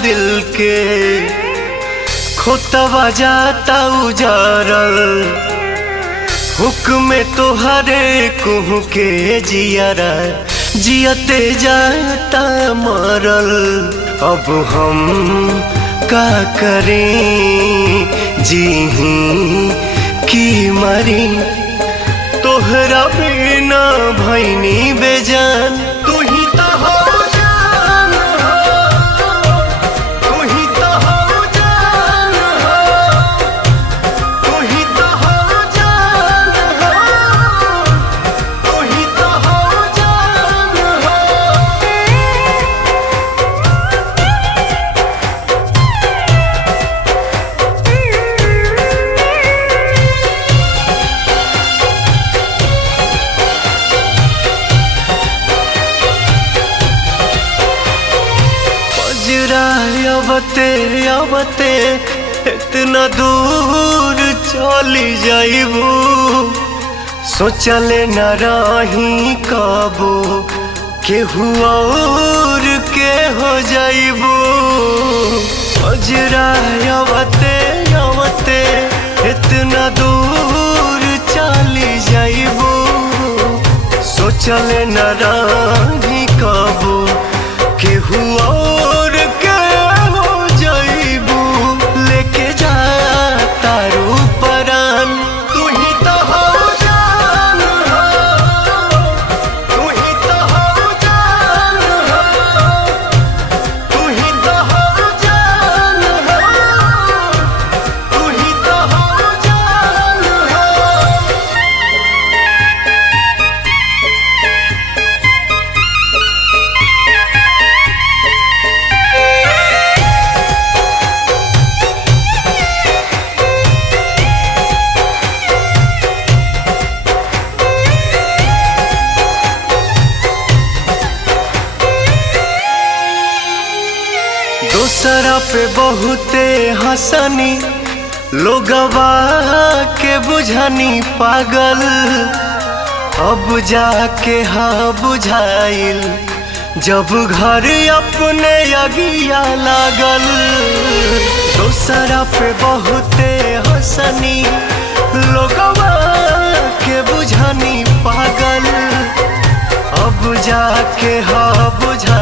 दिल के खोतवा जाता उजारल हुक्म तोहरे कुहू के जियारा जियते जाता मरल। अब हम का करें जीही की मरी तोहरा बिना भैनी बेजान। तू ही तो हो जान हो, तू ही तो हो जान हो, तू ही तो हो जान हो, तू ही तो हो जान हो। अबते अबते इतना दूर चली जाइबू सोचले न रही कबो केहू और के हो जाइबू। अजरा अबते अबते इतना दूर चली जाइबू सोचले न रही कबो केहू और के हो जाइबू। लेके जा तारू परान तू ही तो हो जान हो, तू ही तो हो जान हो, तू ही तो हो जान हो, तू ही तो हो जान हो। दूसरा पे बहुते हंसनी लोगवा के बुझनी पागल अब जाके हाँ बुझाइल जब घर अपने अगिया लागल। दूसरा पे बहुते हंसनी लोगवा के बुझनी पागल अब जाके हाँ बुझा